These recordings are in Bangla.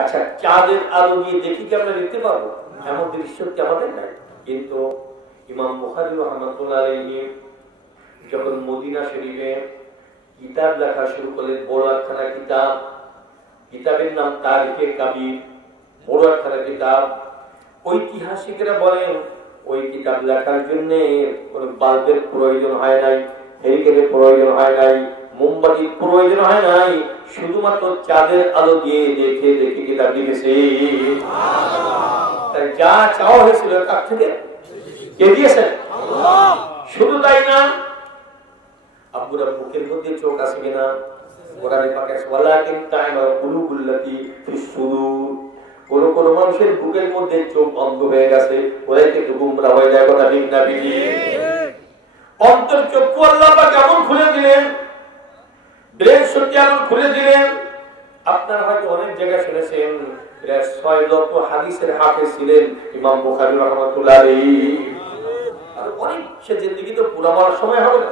আচ্ছা, চাঁদের আলো দিয়ে দেখি কি আমরা দেখতে পাবো? এমন দৃশ্য কি আমাদের নাই? কিন্তু ইমাম বুখারী রাহমাতুল্লাহ আলাইহি যখন মদিনা শরীফে কিতাব লেখা শুরু করলেন, বড় একখানা কিতাব, কিতাবের নাম তারিখে কাবির, বড় একখানা কিতাব। ঐতিহাসিকরা বলেন ওই কিতাব লেখার জন্য কোন বাল্বের প্রয়োজন হয় নাই, হেরিকেনের প্রয়োজন হয় নাই, মোমবাতির প্রয়োজন হয় নাই, শুধুমাত্র চাঁদের আলো দিয়ে দেখে দেখে কিতাব লিখেছে। যা চাওয়া হয়েছিল তার থেকে কে দিয়েছেন? শুধু তাই না, আব্বুরা বুকের মধ্যে চোখ আছে কিনা? কোরআনে পাকে ওয়ালাকিন তা'মা কুলুবুল্লাতী ফিস সুদূর, কোন কোন মানুষের বুকের মধ্যে চোখ অন্ধ হয়ে গেছে, ওরা একটু গুমরা হয়ে যায়। কথা ঠিক না বিধি? অন্তর চক্ষু আল্লাহ পাক এমন খুলে দিলেন, ব্রেন শক্তি এমন খুলে দিলেন। আপনারা হয়তো অনেক জায়গায় শুনেছেন, 6 লক্ষ হাদিসের হাফেজ ছিলেন ইমাম বুখারী রাহমাতুল্লাহ আলাইহি। আর অনেক সে জিন্দেগি তো পুরো বলার সময় হবে না,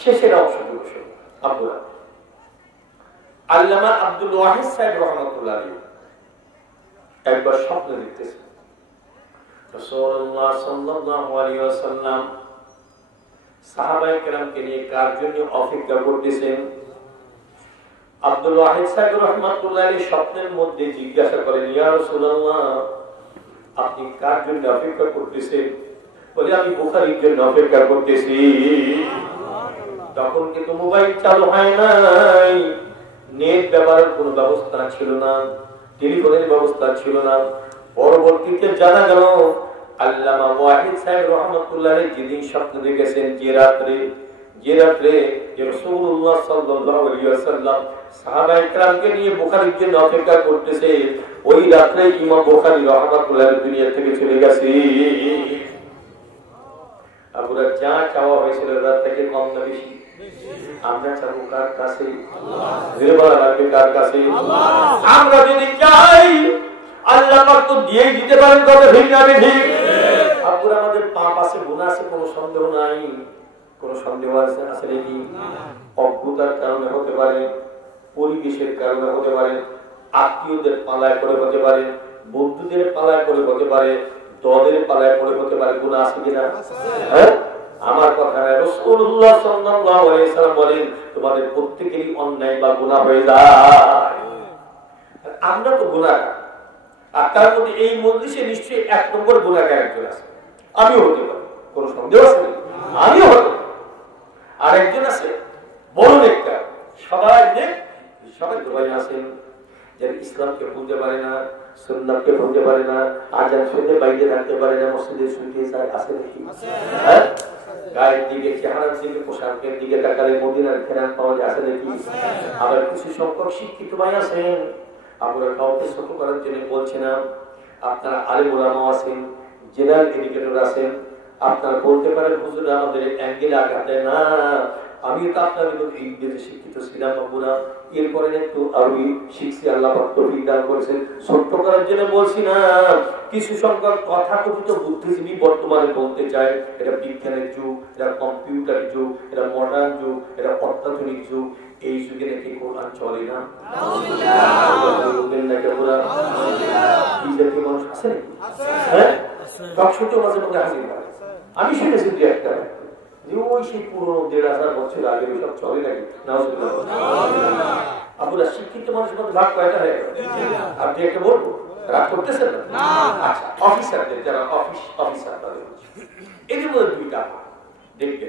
শেষের অংশগুলো শুনুন। আব্বুরা আল্লামা আব্দুল ওয়াহিদ সাহেব রাহমাতুল্লাহ আলাইহি একবার স্বপ্ন দেখতেছেন, রাসূলুল্লাহ সাল্লাল্লাহু আলাইহি ওয়াসাল্লাম সাহাবায়ে কেরামকে নিয়ে কার জন্য অপেক্ষা করতেছেন। আব্দুল ওয়াহিদ সাহেব রাহমাতুল্লাহ আলাইহি স্বপ্নের মধ্যে জিজ্ঞাসা করেন, ইয়া রাসূলুল্লাহ, আপনি কার জন্য অপেক্ষা করতেছেন? বলে, আমি বুখারীর জন্য অপেক্ষা করতেছি। তখন কিন্তু মোবাইল চালু হয় নাই, নেট ব্যবহারের কোনো ব্যবস্থা ছিল না, টেলিফোনের ব্যবস্থা ছিল না। পরবর্তীতে জানা গেল আল্লামা ওয়াহিদ সাহেব রাহমাতুল্লাহ আলাইহি যেদিন স্বপ্ন দেখেছেন, যে রাত্রে রাসূলুল্লাহ সাল্লাল্লাহু আলাইহি ওয়াসাল্লাম সাহাবায়ে কেরামকে নিয়ে বুখারীর জন্য অপেক্ষা করতেছে, ওই রাত্রে ইমাম বুখারী রাহমাতুল্লাহ আলাইহি দুনিয়া থেকে চলে গেছে। আবুরা যা চাওয়া হয়েছিল রাত থেকে কম না বেশি? আমরা চাবো কার কাছে? কার কাছে? আমরা যদি চাই আল্লাহ পাক তো দিয়েই দিতে পারেন। কথা ঠিক না ঠিক? আবুরা আমাদের পাপ আছে, গুনাহ আছে, কোনো সন্দেহ নাই। কোন সন্দেহ আছে নাকি? অজ্ঞতার কারণে হতে পারে, পরিবেশের কারণে হতে পারে, আত্মীয়দের পালায় করে হতে পারে, বন্ধুদের পালায় করে হতে পারে, দলের পালায় করে হতে পারে। গুনাহ আছে কিনা? হ্যাঁ, আমার কথা না। রাসূলুল্লাহ সাল্লাল্লাহু আলাইহি সাল্লাম বলেন, তোমাদের প্রত্যেকেরই অন্যায় বা গুনাহ হয়ে যায়। আমরা তো গুনাহগার, আর তার মধ্যে এই মজলিসে নিশ্চয়ই 1 নম্বর গুনাহগার একজন আছে। আমিও হতে পারি, কোন সন্দেহ আছে? আমিও হতে। আরেকজন আছে বড় নেককার, সবাই দোয়াই আছেন, যারা ইসলামকে ভুলতে পারে না, সুন্নাতকে ভুলতে পারে না, আজান শুনতে বাইরে থাকতে পারে না, মসজিদে শুনতে চায়। আছে নাকি? হ্যাঁ, গায়ের দিকে, চেহারার দিকে, পোশাকের দিকে তাকালে মদিনার ফেরান পাওয়া যায়। আছে নাকি? আবার কিছু সংখ্যক শিক্ষিত ভাই আছেন, আমরা কাউকে ছোট করার জন্য বলছি না, আপনারা আলেম ওলামা আছেন, জেনারেল এডুকেটর আছেন, আপনারা বলতে পারেন হুজুর আমাদের অ্যাঙ্গেলে আঘাত দেয় না। আমি তো আপনার ইংরেজি শিক্ষিত ছিলাম বাবুরা, এরপরে একটু আরবি শিখছি, আল্লাহ পাক তৌফিক দান করেছেন। ছোট্ট করার জন্য বলছি না, কিছু সংখ্যক তথাকথিত বুদ্ধিজীবী বর্তমানে বলতে চায় এটা বিজ্ঞানের যুগ, এটা কম্পিউটার যুগ, এটা মডার্ন যুগ, এটা অত্যাধুনিক যুগ। এই যুগে নাকি কোরআন চলে না। মানুষ আছে নাকি? হ্যাঁ, মাঝে মধ্যে হাজির হয়। আমি শুনেছি দু একটা যে ওই সেই পুরোনো 1500 বছর আগে সব চলে নাকি। আপনারা শিক্ষিত মানুষের মধ্যে ভাগ কয়টা হয়ে গেল? আপনি একটা বলবো, রাগ করতেছেন না? আচ্ছা, অফিসারদের যারা অফিসার তাদের এদের মধ্যে 2টা দেখবে।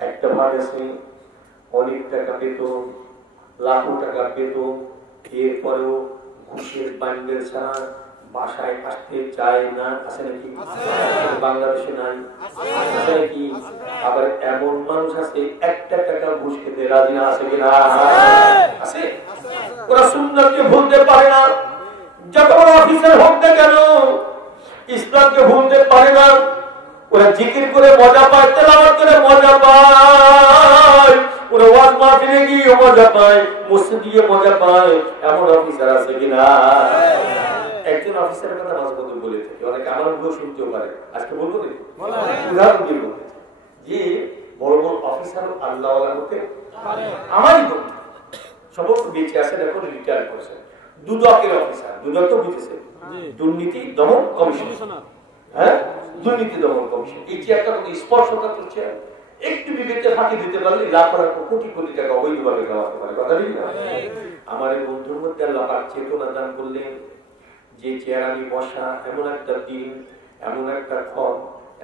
একটা ভাগ আছে অনেক টাকা বেতন, লাখো টাকা বেতন, এরপরেও ঘুষের বান্ডেল ছাড়া বাসায় আসতে চায় না। আছে নাকি? বাংলাদেশে নাই। আছে নাকি? আবার এমন মানুষ আছে 1 টাকা ঘুষ খেতে রাজি না। আছে কিনা? আছে। ওরা সুন্নাতকে ভুলতে পারে না, যত বড় অফিসার হোক না কেন ইসলামকে ভুলতে পারে না। ওরা জিকির করে মজা পায়, তেলাওয়াত করে মজা পায়, ওরা ওয়াজ মাহফিলে গিয়ে মজা পায়, মসজিদে গিয়ে মজা পায়। এমন অফিসার আছে কিনা? একজন অফিসারের কথা মাঝপথে বলে থাকে, অনেকে আমার মুখেও শুনতেও পারে। আজকে বলবো উদাহরণ দিয়ে বলতে যে বড় বড় অফিসার আল্লাহওয়ালা হতে আমারই বন্ধু, সমস্ত বেঁচে আছেন, এখন রিটায়ার করেছেন, দুদকের অফিসার। দুদক তো বুঝেছে, দুর্নীতি দমন কমিশন। হ্যাঁ, দুর্নীতি দমন কমিশন। এই চেয়ারটা কত স্পর্শতা করছে, একটু বিবেকে ফাঁকি দিতে পারলে লাখ লাখ কোটি কোটি টাকা অবৈধভাবে দেওয়াতে পারে। কথা ঠিক না? আমার এই বন্ধুর মধ্যে আল্লাহ পাক চেতনা দান করলেন যে চেয়ার আমি বসা, এমন একটা দিন, এমন একটা ক্ষণ,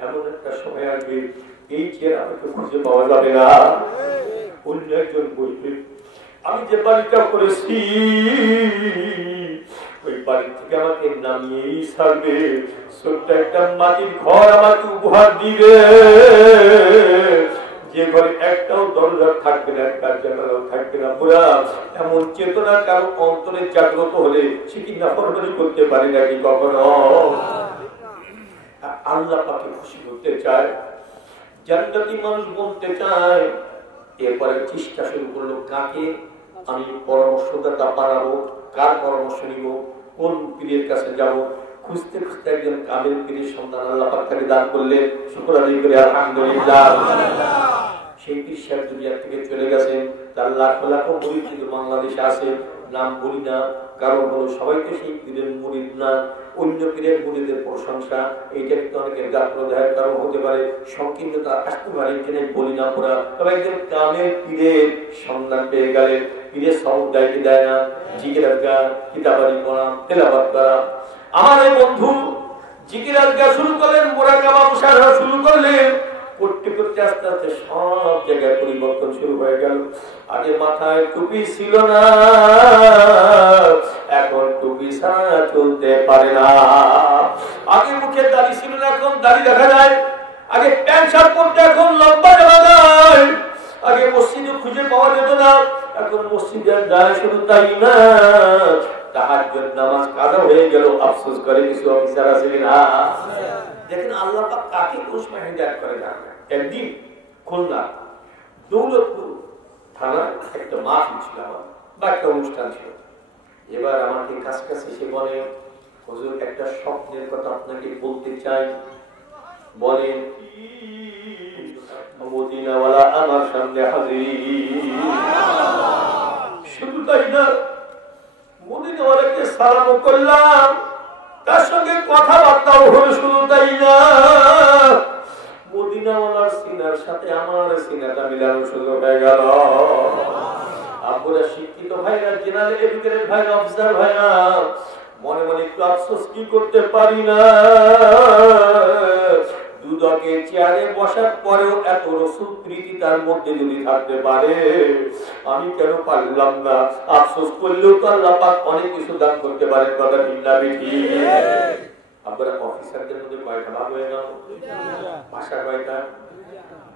এমন একটা সময় আসবে এই চেয়ার আমাকে খুঁজে পাওয়া যাবে না, অন্য একজন বসবে। আমি যে বাড়িটা করেছি ওই বাড়ি থেকে আমাকে নামিয়েই ছাড়বে, ছোট্ট একটা মাটির ঘর আমাকে উপহার দিবে, যে ঘরে একটাও দরজা থাকবে না, একটা জানালাও থাকবে না। পুরা এমন চেতনা কারো অন্তরে জাগ্রত হলে সে কি নাফরমানি করতে পারে নাকি কখনো? আল্লাহ পাকে খুশি করতে চায়, জান্নাতি মানুষ বলতে চায়। এরপরে চেষ্টা শুরু করলো, কাকে আমি পরামর্শদাতা বানাবো, কার পরামর্শ নিব, কোন পীরের কাছে যাব। খুঁজতে খুঁজতে একজন কামেল পীরের সন্ধান আল্লাহ পাক তাকে দান করলেন। শুকর আদায় করে আলহামদুলিল্লাহ। সেই পীর সাহেব দুনিয়া থেকে চলে গেছেন, তার লাখ লাখ মুরিদ কিন্তু বাংলাদেশে আছে, নাম বলি না, কারণ হলো সবাই তো সেই পীরের মুরিদ না, অন্য পীরের মুরিদের প্রশংসা, এইটা কিন্তু অনেকের গাত্র দেখার কারণ হতে পারে, সংকীর্ণতা আসতে পারে, এখানে বলি না পুরা। তবে একজন কামেল পীরের সন্ধান পেয়ে গেলেন। পীরের সবক দেয় কি দেয় না? জিকির আজগার, কিতাবারি পড়া, তেলাওয়াত করা। আমার এই বন্ধু জিকির আজগার শুরু করলেন, মুরাকাবা মুশাহারা শুরু করলেন। করতে করতে আস্তে আস্তে সব জায়গায় পরিবর্তন শুরু হয়ে গেল। আগে মাথায় টুপি ছিল না, এখন টুপি ছাড়া চলতে পারে না। আগে মুখে দাড়ি ছিল না, এখন দাড়ি দেখা যায়। আগে প্যান্ট শার্ট পরতে, এখন লম্বা জামা গায়। আগে মসজিদে খুঁজে পাওয়া যেত না, এখন মসজিদে যায়। শুধু তাই না, তাহাজ্জুদ নামাজ কাজা হয়ে গেল। আফসোস করে কিছু অফিসার আছে না। দেখেন আল্লাহ পাক কাকে কোন সময় হিদায়াত করে জানেন। একদিন খুলনা দৌলতপুর থানা একটা মাহফিল ছিল আমার, বা একটা অনুষ্ঠান ছিল। এবার আমাকে কাছে এসে বলে, হুজুর একটা স্বপ্নের কথা আপনাকে বলতে চাই। বলেন। মদিনাওয়ালা আমার সামনে হাজির। শুধু তাই না, মদিনাওয়ালাকে সালাম করলাম, তার সঙ্গে কথাবার্তাও হলো। শুধু তাই না, মদিনাওয়ালার সিনার সাথে আমার সিনাটা মিলানো শুরু হয়ে গেল। আপনারা শিক্ষিত ভাইরা, জেনারেল এডুকেটেড ভাইরা, অফিসার ভাইরা, মনে মনে একটু আফসোস কি করতে পারি না, দুদকে চেয়ারে বসার পরেও এত রসুল প্রীতি তার মধ্যে যদি থাকতে পারে, আমি কেন পারলাম না? আফসোস করলেও তো আল্লাহ পাক অনেক কিছু দান করতে পারেন। কথা ঠিক না বেঠিক? আপনারা অফিসারদের মধ্যে কয়টা ভাগ হয়ে গেল? ভাষা কয়টা?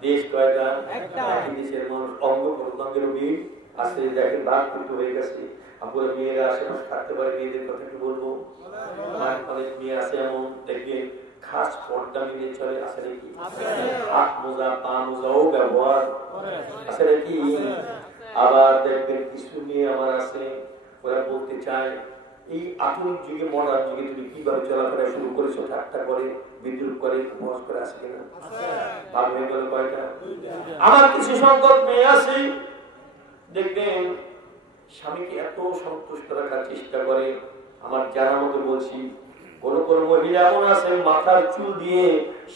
দেশ কয়টা? একই দেশের মানুষ। অঙ্গ প্রত্যঙ্গের মিল আছে, দেখেন ভাগ কিন্তু হয়ে গেছে। আপনারা মেয়েরা আশেপাশে থাকতে পারে, মেয়েদের কথা কি বলবো? অনেক মেয়ে আছে এমন, দেখবেন খাস পর্দা মিলে চলে, আছে নাকি? হাত মোজা, পা মোজাও ব্যবহার আছে নাকি? আবার দেখবেন কিছু মেয়ে আমার আছে, ওরা বলতে চায় এই আধুনিক যুগে, মডার্ন যুগে তুমি কিভাবে চলাফেরা শুরু করেছো, ঠাট্টা করে, বিদ্রুপ করে, উপহাস করে, আছে কিনা? ভাগ হয়ে গেল কয়টা? আমার কিছু সংকট মেয়ে আছে, দেখবেন স্বামীকে এত সন্তুষ্ট রাখার চেষ্টা করে। আমার জানা মতো বলছি, কোন কোন মহিলা এমন আছে, মাথার চুল দিয়ে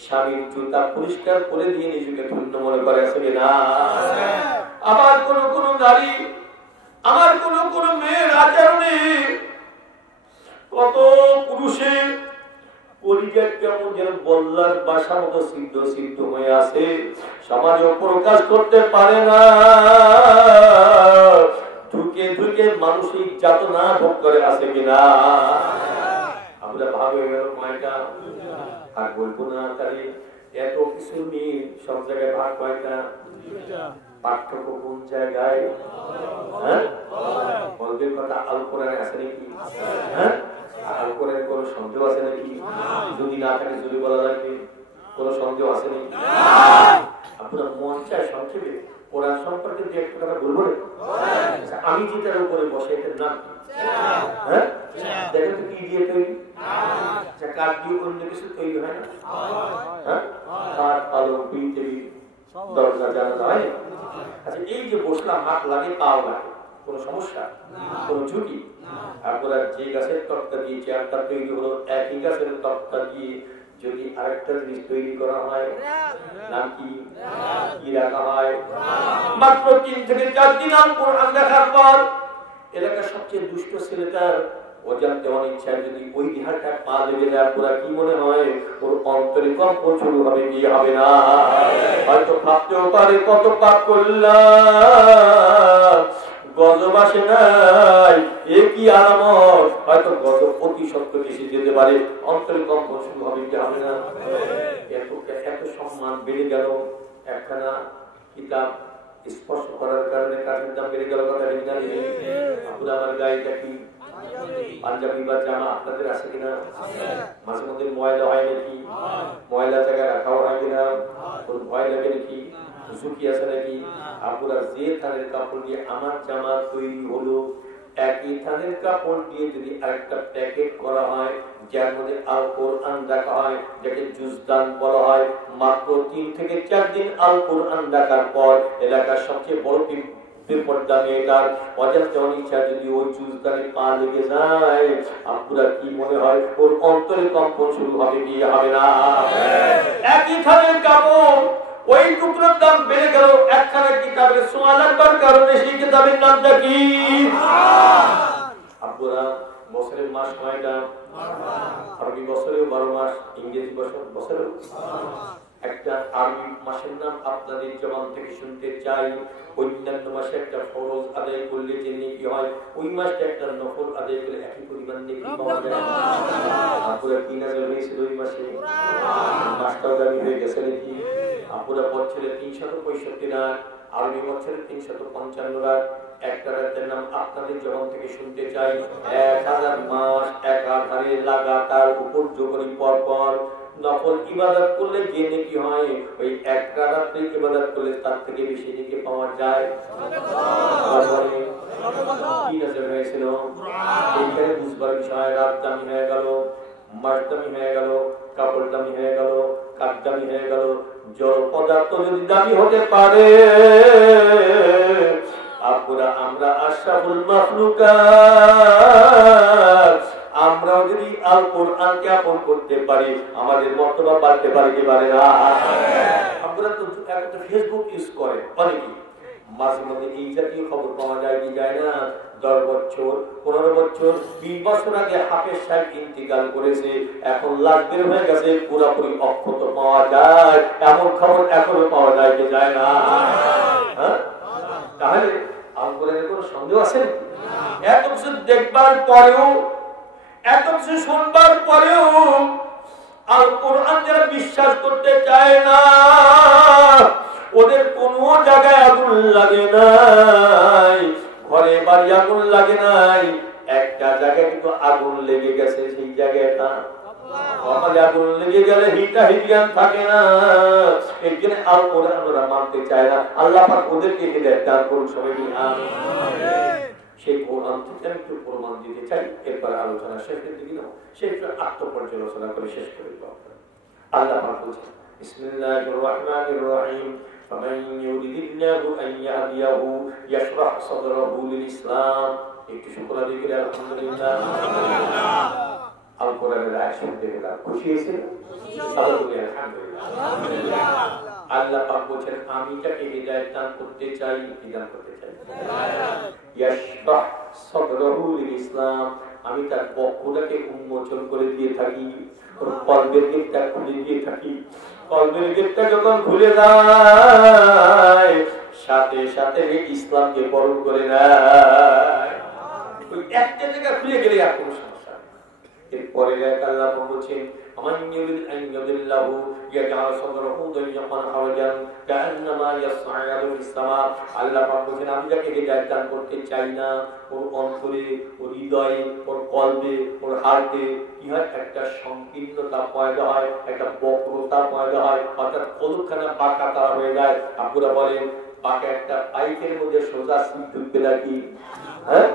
স্বামীর জুতা পরিষ্কার করে দিয়ে নিজেকে ধন্য মনে করে, আছে কিনা? আবার কোন কোন নারী, আমার কোন কোন মেয়ের আচরণে কত পুরুষের পরিচয় কেমন যেন বল্লার বাসা মতো সিদ্ধ সিদ্ধ হয়ে আছে, সমাজে প্রকাশ করতে পারে না। ঢুকে ঢুকে মানসিক যাতনা ভোগ করে, আছে কিনা? আমরা ভাগ হয়ে গেল কয়টা? আর বলবো না, তাহলে এত কিছু নিয়ে সব জায়গায় ভাগ কয়টা? পার্থক্য কোন জায়গায়? হ্যাঁ, বলবেন কথা। আল কোরআনে আছে নাকি? হ্যাঁ, আল কোরআনে কোন সন্দেহ আছে নাকি? যদি না থাকে যদি বলা লাগবে, কোন সন্দেহ আছে নাকি? আপনার মন চায় সংক্ষেপে কোরআন সম্পর্কে যে একটা কথা বলবো, আমি যেটার উপরে বসে, এটার নাম হ্যাঁ, দেখেন তো কি দিয়ে তৈরি? কাঠ দিয়ে অন্য কিছু তৈরি হয় না? হ্যাঁ, কাঠ, আলো, দরজা, জানালা হয়। আচ্ছা, এই যে বসলাম, হাত লাগে, পাও লাগে, কোন সমস্যা, কোন ঝুঁকি? আপনারা যে গাছের তক্তা দিয়ে চেয়ারটা তৈরি হলো, একই গাছের তক্তা দিয়ে যদি আরেকটা জিনিস তৈরি করা হয়, নাম কি রাখা হয়? মাত্র 3 থেকে 4 দিন আল কোরআন দেখার পর এলাকার সবচেয়ে দুষ্ট ছেলেটার অজান্তে অনিচ্ছায় যদি ওই বিহারটা পা লেগে যায়, পুরা কি মনে হয় ওর অন্তরে কম্পন শুরু হবে, কি হবে না? হয়তো ভাবতেও পারে কত পাপ করলাম, গজব আসে নাই, এ কি আলামত, হয়তো গজব অতি সত্য এসে যেতে পারে, অন্তরে কম্পন শুরু হবে, কি হবে না? এত সম্মান বেড়ে গেল, একখানা কিতাব স্পর্শ করার কারণে কাঠের দাম বেড়ে গেল, কথা ঠিক না? আপনার আমার গায়েটা কি পাঞ্জাবি বা জামা আপনাদের আছে কিনা? মাঝে মধ্যে ময়লা হয় নাকি? ময়লা জায়গায় রাখাও হয় কিনা? ভয় লাগে নাকি? ঝুঁকি আছে নাকি? আপনারা যে থানের কাপড় দিয়ে আমার জামা তৈরি হলো, একই থানের কাপড় দিয়ে যদি আরেকটা প্যাকেট করা হয় যার মধ্যে আল কোরআন রাখা হয়, যাকে জুজদান বলা হয়, মাত্র 3 থেকে 4 দিন আল কোরআন রাখার পর এলাকার সবচেয়ে বড় বিপর্যয় মেয়েটার অজান্তে অনিচ্ছা যদি ওই জুজদানে পা লেগে যায়, আপনারা কি মনে হয় ওর অন্তরে কম্পন শুরু হবে, কি হবে না? একই থানের কাপড়, ওই টুকরোর দাম বেড়ে গেল, একখানা কিতাবের সোয়া লাগবার কারণে সেই কিতাবের নামটা কি? আপনারা বছরের মাস কয়টা? আরবি বছরেও 12 মাস, ইংরেজি বছরেও একটা আরবি মাসের নাম আপনাদের জবান থেকে শুনতে চাই। অন্যান্য মাসে একটা ফরজ আদায় করলে যে নেকি হয়, ওই মাসটা একটা নফল আদায় করলে একই পরিমাণ নেকি পাওয়া যায়। আপনারা কি নাজর হয়েছিল ওই মাসে? মাসটাও দামি হয়ে গেছে নাকি? আপনারা বছরে 365 রাত, আরবি বছরে 355 রাত, একটা রাতের নাম আপনাদের জবান থেকে শুনতে চাই। 1000 মাস একাধারে লাগাতার উপর যোগনী পর পর নফল ইবাদত করলে যে নেকি হয়, ওই একটা রাতে ইবাদত করলে তার থেকে বেশি নেকি পাওয়া যায়। কি নজর হয়েছিল? এইখানে বুঝবার বিষয়, রাত দামি হয়ে গেল, মাস দামি হয়ে গেল, কাপড় দামি হয়ে গেল, কাঠ দামি হয়ে গেল, জল পদার্থ যদি দামি হতে পারে, আমরা আশরাফুল মাখলুকাত, আমরা যদি আল কোরআনকে আপন করতে পারি, আমাদের মর্তবা বাড়তে পারে কি পারে না? আপনারা তো একটা ফেসবুক ইউজ করেন অনেকে, মাঝে মধ্যে এই জাতীয় খবর পাওয়া যায় কি যায় না? 10 বছর 15 বছর 20 বছর আগে হাফেজ সাহেব ইন্তিকাল করেছে, এখন লাশ বের হয়ে গেছে, পুরোপুরি অক্ষত পাওয়া যায়, এমন খবর এখনো পাওয়া যায় কি যায় না? হ্যাঁ, তাহলে আল কোরআনের কোনো সন্দেহ আছে? এত কিছু দেখবার পরেও, এত কিছু শুনবার পরেও আল কোরআন যারা বিশ্বাস করতে চায় না, ওদের কোন জায়গায় আগুন লাগে নাই, ঘরে বাড়ি আগুন লাগে নাই, একটা জায়গায় কিন্তু আগুন লেগে গেছে, সেই জায়গাটা আগুন লেগে গেলে হিটাহিটিয়ান থাকে না। এই জন্য আল কোরআন ওরা মানতে চায় না। আল্লাহ পাক ওদেরকে হিদায়াত দান করুন সবাই। সেই কোরআন থেকে একটু প্রমাণ দিতে চাই, এরপর আলোচনা শেষের দিকে নাও, সেই আত্মপর্যালোচনা করে শেষ করে দেব। আল্লাহ পাক বলেন, বিসমিল্লাহির রহমানির রহিম, ফামান ইউরিদিল্লাহু আন ইয়াহদিয়াহু ইয়াশরাহ সাদরাহু লিল ইসলাম। একটু শুকর আদায় করে আলহামদুলিল্লাহ। আল কোরআনের আয়াত শুনতে পেলাম, খুশি হয়েছে? আলহামদুলিল্লাহ। আল্লাহ পাক বলেন, আমি যাকে হিদায়াত দান করতে চাই, হিদায়াত করতে চাই, ইয়াশরাহ সাদরাহু লিল ইসলাম, আমি তার বক্ষটাকে উন্মোচন করে দিয়ে থাকি, ওর কলবের গেটটা খুলে দিয়ে থাকি। কলবের গেটটা যখন খুলে যায়, সাথে সাথে ইসলামকে বরণ করে নেয়। ওই একটা জায়গা খুলে গেলে আর কোনো সমস্যা নেই। এরপরে আল্লাহ বলছেন, আমান ইউরিদ আন ইয়াদিল্লাহু ইয়াজআল সাদরাহু দাইয়াকান হারাজান কাআন্নামা ইয়াসআদু ফিস সামা। আল্লাহ পাক বলেন, আমি যাকে হিদায়াত দান করতে চাই না, ওর অন্তরে, ওর হৃদয়ে, ওর কলবে, ওর হার্টে কি হয়? একটা সংকীর্ণতা পয়দা হয়, একটা বক্রতা পয়দা হয়, অর্থাৎ কলুখানা বাঁকাতা হয়ে যায়। আপনারা বলেন, বাঁকা একটা পাইপের মধ্যে সোজা সিট ঢুকবে নাকি? হ্যাঁ,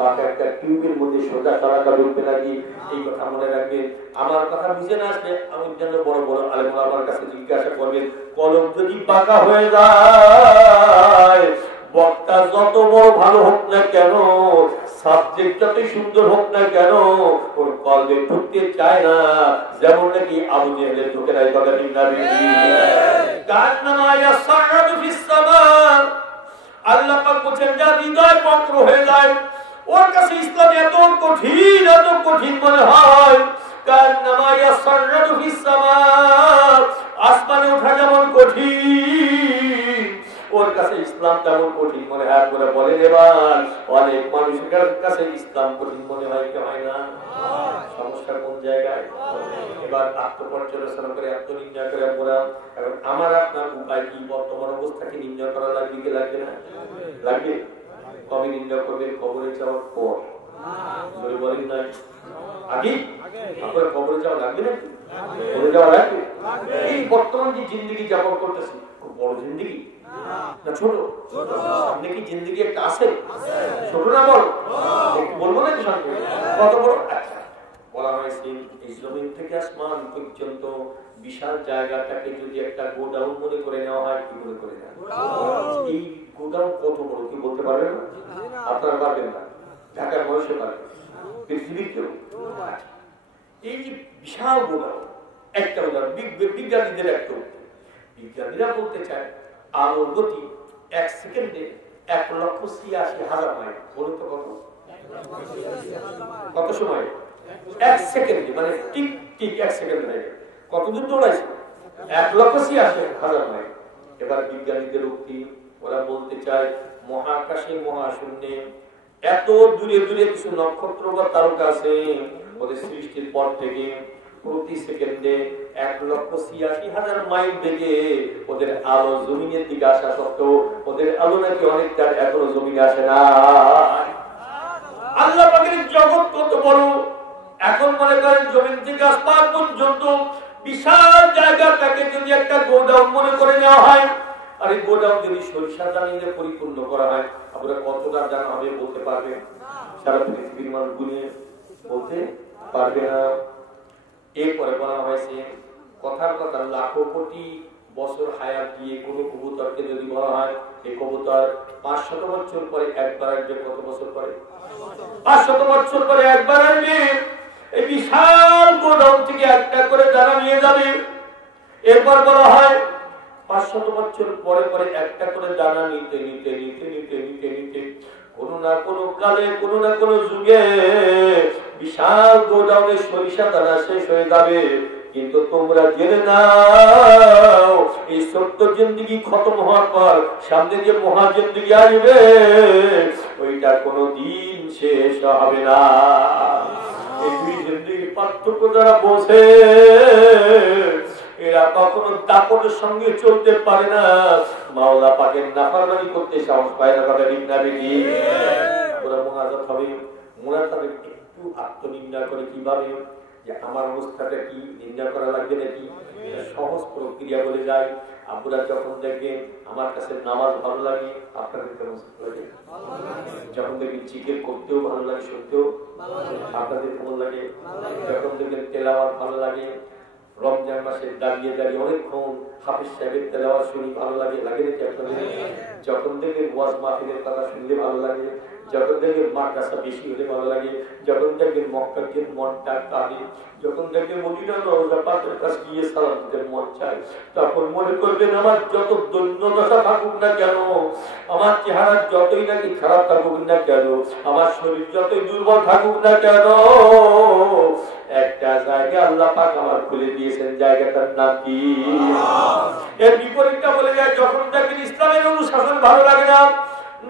বাঁকা একটা টিউবের মধ্যে সোজা তারাটা ঢুকবে নাকি? এই কথা মনে রাখবেন। আমার কথা বুঝে না আসলে আমি যেন বড় বড় আলেমরা আমার কাছে জিজ্ঞাসা করবেন, কলম যদি বাঁকা হয়ে যায়, বক্তা যত বড় ভালো হোক না কেন, সাবজেক্ট যতই সুন্দর হোক না কেন, ওর কলবে ঢুকতে চায় না, যেমন নাকি আবু জেহেলের ঢুকে নাই। কথা ঠিক না? আল্লাহ পাক বলেন যার হৃদয় বক্র হয়ে যায়, ওর কাছে ইসলাম এত কঠিন মনে হয়। আসমানে ওঠা যেমন কঠিন, ওর কাছে ইসলাম তেমন কঠিন মনে হয়। করে বলেন এবার অনেক মানুষের কাছে ইসলাম কঠিন মনে হয় কি হয় না? সমস্যা কোন জায়গায়? এবার আত্মপর্যালোচনা করে আত্মনির্ণয় করে আমরা এখন আমার আপনার উপায় কি? বর্তমান অবস্থাকে নির্ণয় করা লাগবে কি লাগবে না? লাগবে। কবে নির্ণয় করবেন? কবরে যাওয়ার পর। বলেন নাই আগে আপনার কবরে যাওয়া লাগবে না? কবরে যাওয়া লাগবে। এই বর্তমান যে জিন্দগি যাপন করতেছি, খুব বড় জিন্দগি না ছোট? সামনে কি জিন্দগি একটা আছে? ছোট না বড়? বলবো না কত বড়? বলা হয়েছে এই জমিন থেকে আসমান পর্যন্ত বিশাল জায়গাটাকে যদি একটা গোডাউন মনে করে নেওয়া হয়, কি মনে করে নেওয়া? এই গোডাউন কত বড় কি বলতে পারবেন না? আপনারা পারবেন না, ঢাকার মানুষও পারবেন, পৃথিবীর কেউ। এই যে বিশাল গোডাউন, একটা উদাহরণ বিজ্ঞানীদের একটা বিজ্ঞানীরা বলতে চায় আলোর গতি 1 সেকেন্ডে 1,86,000 মাইল। বলুন তো কত? কত সময়? 1 সেকেন্ডে, মানে টিক টিক 1 সেকেন্ড লাগে। কত দূর দৌড়াইছে? 1,86,000 মাইল। এবার বিজ্ঞানীদের উক্তি, ওরা বলতে চায় মহাকাশে মহাশূন্যে এত দূরে দূরে কিছু নক্ষত্র বা তারকা আছে, ওদের সৃষ্টির পর থেকে প্রতি সেকেন্ডে 1,86,000 মাইল বেগে ওদের আলো জমিনের দিকে আসা সত্ত্বেও ওদের আলো নাকি অনেকটা এখনো জমিনে আসে না। আল্লাহ পাকের জগৎ কত বড়! এখন মনে করেন জমিন থেকে আসমান পর্যন্ত বিশাল জায়গাটাকে যদি একটা গোডাউন মনে করে নেওয়া হয়, আর এই গোডাউন যদি সরিষা দানিয়ে পরিপূর্ণ করা হয়, আপনারা কতটা জানা হবে বলতে পারবেন? সারা পৃথিবীর মানুষ গুলিয়ে বলতে পারবে না। এরপরে বলা হয়েছে কথার কথা লাখো কোটি বছর হায়াত দিয়ে কোন কবুতরকে যদি বলা হয় এই কবুতর 500 বছর পরে একবার আসবে। কত বছর পরে? 500 বছর পরে একবার আসবে। এই বিশাল গোডাউন থেকে একটা করে দানা নিয়ে যাবে। এরপর বলা হয় 500 বছর পরে পরে একটা করে দানা নিতে নিতে নিতে নিতে নিতে নিতে কোনো না কোনো কালে কোনো না কোনো যুগে বিশাল গোডাউনে সরিষা দানা শেষ হয়ে যাবে। কিন্তু তোমরা জেনে নাও এই ছোট্ট জিন্দেগি খতম হওয়ার পর সামনে যে মহা জিন্দেগি আসবে ওইটা কোনোদিন শেষ হবে না। এই দুই জিন্দেগির পার্থক্য যারা বোঝে এরা কখনো দাপটের সঙ্গে চলতে পারে না, মাওলা পাকের নাফরমানি করতে সাহস পায় না। কথা ঠিক না বেশি? ওরা মুনাজাত হবে, মুনাজাতে একটু আত্মনির্ণয় করে কিভাবে যে আমার অবস্থাটা কি নির্ণয় করা লাগবে নাকি? সহজ প্রক্রিয়া বলে যায়। আপনারা যখন দেখবেন আমার কাছে নামাজ ভালো লাগে, আপনাদের কেমন লাগে? যখন দেখবেন জিকির করতেও ভালো লাগে, শুনতেও আপনাদের কেমন লাগে? যখন দেখবেন তেলাওয়াত ভালো লাগে, রমজান মাসে দাঁড়িয়ে দাঁড়িয়ে অনেকক্ষণ হাফিজ সাহেবের তেলাওয়াত শুনি ভালো লাগে, লাগে নাকি আপনাদের? যখন দেখবেন ওয়াজ মাহফিলের কথা শুনলে ভালো লাগে, যখন দেখবেন মাদ্রাসা বেশি হলে ভালো লাগে, যখন দেখবেন মক্কার যে মনটা কাঁদে, যখন দেখবেন মদিনার রওজা পাকের কাছে গিয়ে সালাম দিতে মন চায়, তখন মনে করবেন আমার যত দৈন্যদশা থাকুক না কেন, আমার চেহারা যতই নাকি খারাপ থাকুক না কেন, আমার শরীর যতই দুর্বল থাকুক না কেন, একটা জায়গা আল্লাহ পাক আমার খুলে দিয়েছেন, জায়গাটার নাম কি? এর বিপরীতটা বলে যায় যখন দেখবেন ইসলামের অনুশাসন ভালো লাগে না,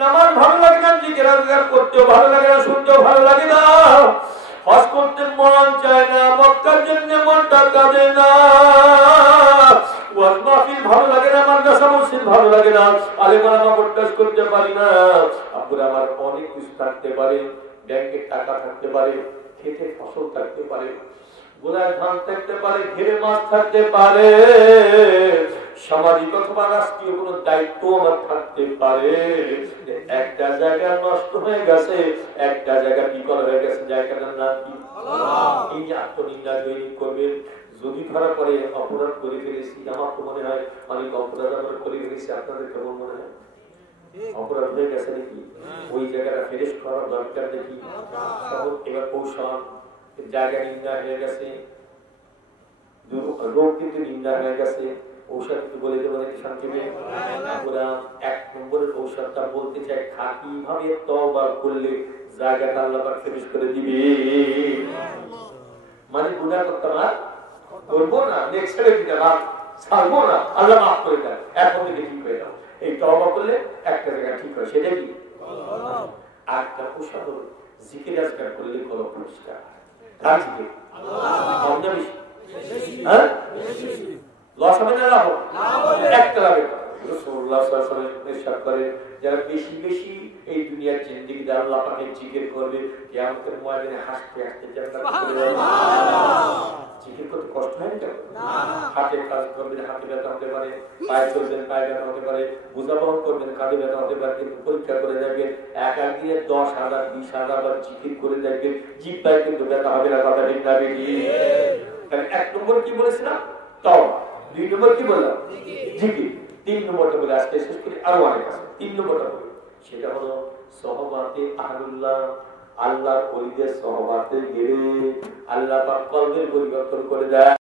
নামাজ ভালো লাগে না, জিকির আজকার করতেও ভালো লাগে না, শুনতেও ভালো লাগে না, হজ করতে মন চায় না, মক্কার জন্য মনটা কাঁদে না, ওয়াজ মাহফিল ভালো লাগে না, মাদ্রাসা মসজিদ ভালো লাগে না, আলেম ওলামা বরদাস্ত করতে পারি না। আপনারা আমার অনেক কিছু থাকতে পারে, ব্যাংকে টাকা থাকতে পারে, খেতে ফসল থাকতে পারে, গোলায় ধান থাকতে পারে, ঘেরে মাছ থাকতে পারে, সামাজিক অথবা রাষ্ট্রীয় কোন দায়িত্ব আমার থাকতে পারে, একটা জায়গা নষ্ট হয়ে গেছে, একটা জায়গা বিকল হয়ে গেছে, জায়গাটার নাম কি? এই যে আত্মনিন্দা দৈনিক করবেন। যদি ধরা পড়ে অপরাধ করে ফেলেছি, আমার তো মনে হয় অনেক অপরাধ আমরা করে ফেলেছি, আপনাদের কেমন মনে হয়? অপরাধ হয়ে গেছে নাকি? ওই জায়গাটা ফেরেশ করার দরকার নাকি? এবার কৌশল জায়গা নির্ণয় হয়ে গেছে, রোগ কিন্তু নির্ণয় হয়ে গেছে। ঔষধ কিন্তু বলে দেবো নাকি সংক্ষেপে? ওরা ১ নম্বরের ঔষধটা বলতে চাই, খাঁটি ভাবে তওবা করলে জায়গাটা আল্লাহ পাক ফেরেশ করে দিবে। মানে গুনাহ করতে না করবো না, নেক্সট ছেড়ে দিতে না, ছাড়বো না, আল্লাহ মাফ করে দেন, এখন থেকে ঠিক হয়ে যাও। এই তওবা করলে একটা জায়গা ঠিক হয়, সেটা কি? আর একটা ঔষধ জিকির আজকার করলে কোনো পুরস্কার। কার জিকির? আল্লাহ। হ্যাঁ, লস হবে না লাভ? একটা লাভ। রাসূলুল্লাহ সাল্লাল্লাহু আলাইহি ওয়াসাল্লাম ইরশাদ করেন, যারা বেশি বেশি এই দুনিয়ার জিন্দেগিতে আল্লাহ পাকের জিকির করবে, কিয়ামতের ময়দানে হাসতে হাসতে জান্নাতে চলে যাবে। জিকির করতে কষ্ট হয় না? হাতে কাজ করবেন, হাতে ব্যথা হতে পারে, পায়ে চলবেন, পায়ে ব্যথা হতে পারে, বোঝা বহন করবেন, কাঁধে ব্যথা হতে পারে, কিন্তু পরীক্ষা করে দেখবেন একদিনে 10,000 20,000 বার জিকির করে দেখবেন জিহ্বায় কিন্তু ব্যথা হবে না। কথা ঠিক না বেশি? তাহলে 1 নম্বর কি বলেছিলাম? তওবা। 2 নম্বর কি বললাম? জিকির। 3 নম্বরটা বলে আজকে শেষ করি, আরো অনেক আছে। 3 নম্বরটা বলি, সেটা হলো সহবাতে আহলুল্লাহ। আল্লাহর ওলিদের সহবাতে গেলে আল্লাহ পাক কলবের পরিবর্তন করে দেয়।